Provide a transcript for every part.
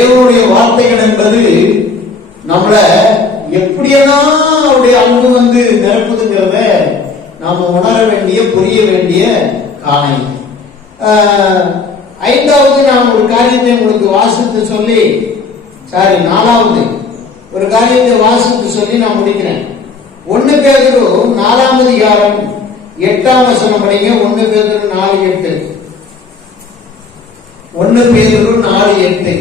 தேவனுடைய வார்த்தைகள் என்பது நம்மள எப்படியெல்லாம் அவருடைய அன்பு நிரப்புதுங்கிறத நாம உணர வேண்டிய, புரிய வேண்டிய காரணம். ஐந்தாவது நான் ஒரு காரியத்தை உங்களுக்கு வாசித்து சொல்லி, நாலாவது ஒரு காரியத்தை வாசித்து சொல்லி நான் முடிக்கிறேன். 1 பேதுரு 4ஆம் அதிகாரம் 8ஆம் வசனம் படிங்க. 1 பேதுரு 4:8. 1 பேதுரு 4:8.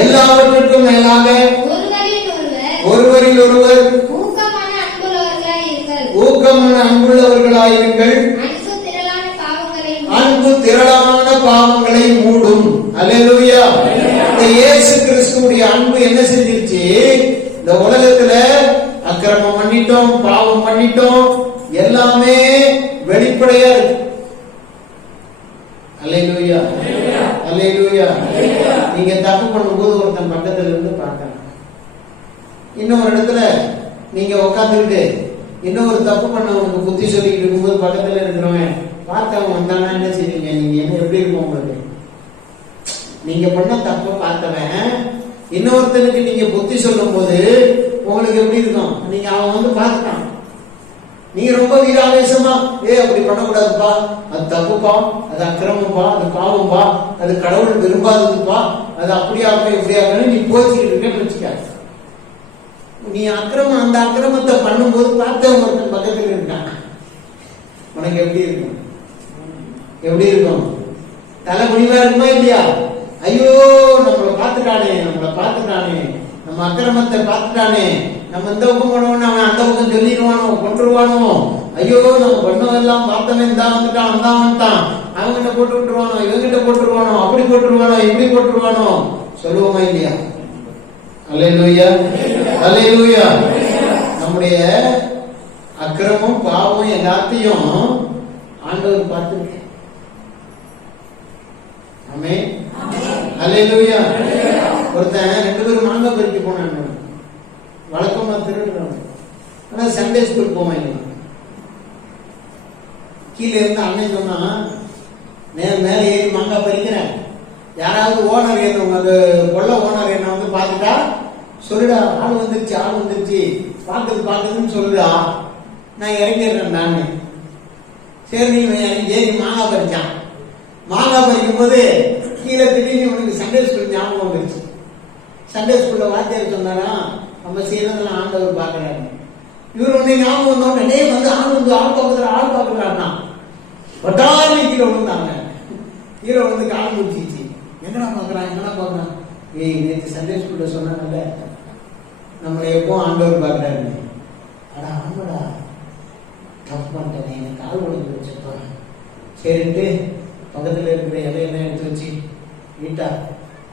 எல்லாவற்றிற்கும் மேலாக ஒருவரில் ஒருவர் ஊக்கமான அன்புள்ளவர்களாயிருங்கள். அன்பு திரளான பாவங்களை மூடும். அல்லேலூயா. இந்த இயேசு கிறிஸ்துவுடைய அன்பு என்ன செஞ்சிருச்சு? இந்த உலகத்துல அக்கிரமம் பண்ணிட்டோம், பாவம் பண்ணிட்டோம், எல்லாமே வெளிப்படையா இருக்கு. அல்லேலூயா, அல்லேலூயா. நீங்க தப்பு பண்ணும்போது ஒருத்தன் பக்கத்துல இருந்து பார்க்கலாம். இன்னொரு இடத்துல நீங்க உட்காந்துக்கிட்டு இன்னொரு தப்பு பண்ணவனுக்கு புத்தி சொல்லிக்கிட்டு இருக்கும்போது பக்கத்துல இருக்கிறவன் பார்த்தவன் வந்தானா என்ன செய்வீங்க? நீங்க என்ன எப்படி இருக்கும் உங்களுக்கு? நீங்க பண்ண தப்ப பார்த்தவன் இன்னொருத்தனுக்கு நீங்க புத்தி சொல்லும் போது உங்களுக்கு எப்படி இருக்கும்? நீங்க அவன் பார்த்துட்டான், நீங்க ரொம்ப வீராவேசமா அப்படி பண்ணக்கூடாதுப்பா, அது தப்புப்பா, அது அக்கிரமப்பா, அது பாவம்பா, அது கடவுள் விரும்பாததுப்பா, அது அப்படியாக இப்படியாக நீ போச்சுக்கிட்டு இருக்கேன்னு வச்சுக்க. நீ அந்த அக்கிரமத்தை பண்ணும்போது பார்த்தவங்க ஒருத்தன் பக்கத்தில் இருக்கான், உனக்கு எப்படி இருக்கும்? எப்படி இருக்கும்? தலை குனிவா இருக்குமா இல்லையா? ஐயோ நம்மளை பார்த்துட்டானே, நம்ம அக்கிரமத்தை பார்த்துட்டானே, நம்ம இந்த பக்கம் பண்ணுவோம், அவன் அந்த பக்கம் சொல்லிடுவானோ, கொண்டுருவானோ, ஐயோ நம்ம பண்ணதெல்லாம் பார்த்தவன் தான் வந்துட்டான், அவங்கிட்ட போட்டு விட்டுருவானோ, இவங்கிட்ட போட்டுருவானோ, அப்படி போட்டுருவானோ, இப்படி போட்டுருவானோ சொல்லுவோமா இல்லையா? அல்லேலூயா, அல்லேலூயா. நம்முடைய அக்கிரமம், பாவம் எல்லாத்தையும் ஆண்டவர் பார்த்துருக்க. ஆமென், அல்லேலூயா. ஒருத்தன் 2 பேரும் மாங்காய் பறிக்க போனாங்க. வழக்கமா திருடுறாங்க. ஆனா சண்டே ஸ்கூல் போவாங்க. கீழே இருந்து அண்ணன் சொன்னா, மேல ஏறி மாங்காய் பறிக்கிறேன், யாராவது ஓனர் என்ன கொள்ள ஓனர் என்ன பார்த்துட்டா சொல்லுடா, ஆள் வந்துருச்சு பாக்குதுன்னு சொல்லுடா, நான் இறங்கிடுறேன் நானு. சரி நீ ஏறி மாங்காய் பறிச்சான். மாங்காய் பறிக்கும் போது கீழே திடீர்னு உனக்கு சண்டே ஸ்கூல் ஞாபகம் வந்துருச்சு. சண்டே ஸ்கூல்ல வாத்தியார் சொன்னாரா, நம்ம செய்யறதுல ஆண்டவர் பாக்குறாரு. இவர் உடனே ஞாபகம் வந்தோடனே ஆள் பாக்குறாருன்னா வட்டாரி கீழே விழுந்தாங்க. கீழே வந்து கால் முடிச்சிச்சு. எங்கடா பாக்குறான்? நேற்று சண்டே ஸ்கூல்ல சொன்னாங்கல்ல, நம்மளை எப்போ ஆண்டவர் பாக்குறாரு. அடா ஆமாடா, தப்பு பண்ணிட்டேன், எனக்கு கால் உடம்பு வச்சிருப்பாங்க. சரிட்டு பக்கத்துல இருக்கிற இலையெல்லாம் எடுத்து வச்சு நீட்டா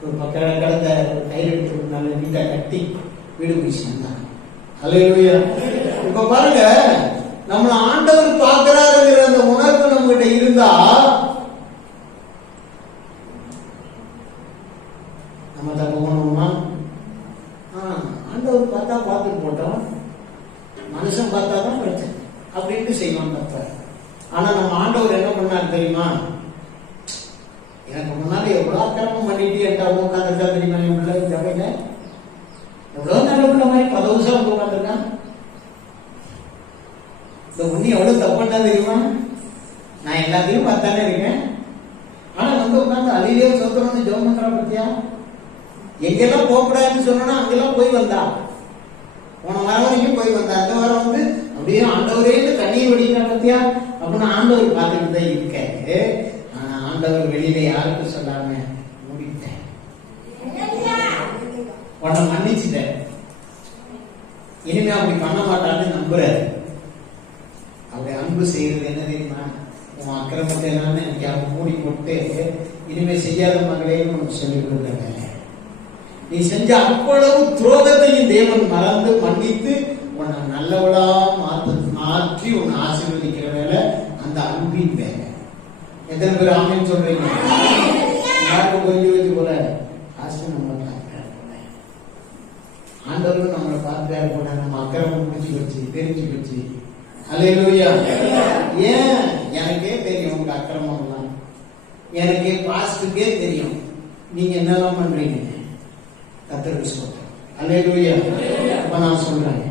ஒரு கடந்த ஒரு கயிறு எடுத்து நல்ல நீட்டா கட்டி வீடு போயிடுச்சு. அல்லேலூயா. இப்ப பாருங்க, நம்மள ஆண்டவர் பார்க்கிறாருங்கிற அந்த உணர்வு நம்ம கிட்ட இருந்தா நம்ம தப்பு பண்ணுவோமா? ஆண்டவர் பார்த்தா பார்த்துட்டு போட்டோம், மனுஷன் பார்த்தா தான் பிரச்சனை அப்படின்ட்டு செய்வான் தப்ப. ஆனா நம்ம ஆண்டவர் என்ன பண்ணாரு தெரியுமா? எனக்கு முன்னாடி எவ்வளவு அக்கிரமம் பண்ணிட்டு என்கிட்ட உட்காந்துருக்கா தெரியுமா? என் பிள்ளை சபையில எவ்வளவு நல்ல பிள்ளை மாதிரி 10 வருஷம் உட்காந்துருக்கான். இந்த உன்னி எவ்வளவு தப்புண்டா தெரியுமா? நான் எல்லாத்தையும் பார்த்தானே இருக்கேன். ஆனா உட்காந்து அழிலே சொத்தணும்னு ஜெபம் பண்றா பத்தியா? எங்கெல்லாம் போகக்கூடாதுன்னு சொன்னா அங்கெல்லாம் போய் வந்தா. போன வாரம் வரைக்கும் போய் வந்தா, அந்த வாரம் அப்படியே ஆண்டவரே கண்ணீர் வடிக்கிற பத்தியா? அப்படின்னு ஆண்டவர் பார்த்துட்டு தான் இருக்காரு. ஆனா ஆண்டவர் வெளியில யாருக்கும் சொல்லாம மூடிட்டேன், உன்னை மன்னிச்சுட்டேன், இனிமே அப்படி பண்ண மாட்டான்னு நம்புறாரு. அப்படி அன்பு செய்யறது என்ன தெரியுமா? உன் அக்கிரமத்தை எல்லாமே எனக்கு மூடி போட்டு இனிமே செய்யாத மகளேன்னு உனக்கு சொல்லிக் கொடுக்குறாங்க. நீ செஞ்ச அவ்வளவு துரோகத்தையும் தேவன் மறந்து மன்னித்து உன்னை நல்லவளா மாற்றி உன்னை ஆசீர்வதிக்கிற வேலை அந்த அன்பின் வேலை. எத்தனை பேர் ஆமென் சொல்றீங்க? நாட்டு கொஞ்சம் வச்சு போல ஆசை நம்மளை பார்க்கிறார் போல, ஆண்டவரும் நம்மளை பார்க்கிறார் போல. நம்ம அக்கிரமம் முடிச்சு வச்சு தெரிஞ்சு வச்சு. அல்லேலூயா. ஏன் எனக்கே தெரியும் உங்க அக்கிரமம்லாம், எனக்கே பாஸ்டுக்கே தெரியும் நீங்க என்னெல்லாம் பண்றீங்க. கர்த்தருக்கு ஸ்தோத்திரம். அல்லேலூயா. அப்ப நான் சொல்றேன்,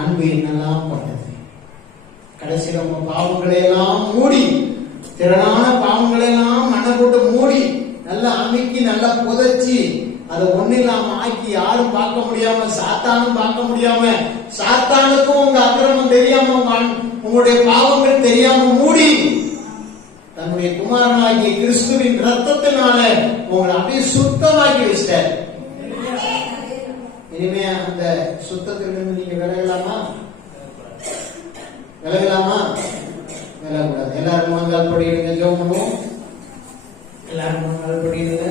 அன்பு என்னெல்லாம் பண்ணது. கடைசியில் உங்க பாவங்களை எல்லாம் மூடி, திரளான பாவங்களை எல்லாம் மண்ணை போட்டு மூடி, நல்லா அமைக்கி நல்லா புதைச்சி, அதை ஒண்ணு இல்லாம ஆக்கி யாரும் பார்க்க முடியாம, சாத்தானும் பார்க்க முடியாம, சாத்தானுக்கும் உங்க அக்கிரமம் தெரியாம, உங்களுடைய பாவங்கள் தெரியாம மூடி, தன்னுடைய குமாரனாகிய கிறிஸ்துவின் ரத்தத்தினால உங்களை அப்படியே சுத்தமாக்கி வச்சிட்டார். இனிமே அந்த சுத்தத்திலிருந்து நீங்க விலகலாமா? விலகலாமா? விலகக்கூடாது. எல்லாரும் முழங்கால் படிடுங்க, ஜெபம் பண்ணுவோம். எல்லாரும் முழங்கால் படிடுங்க.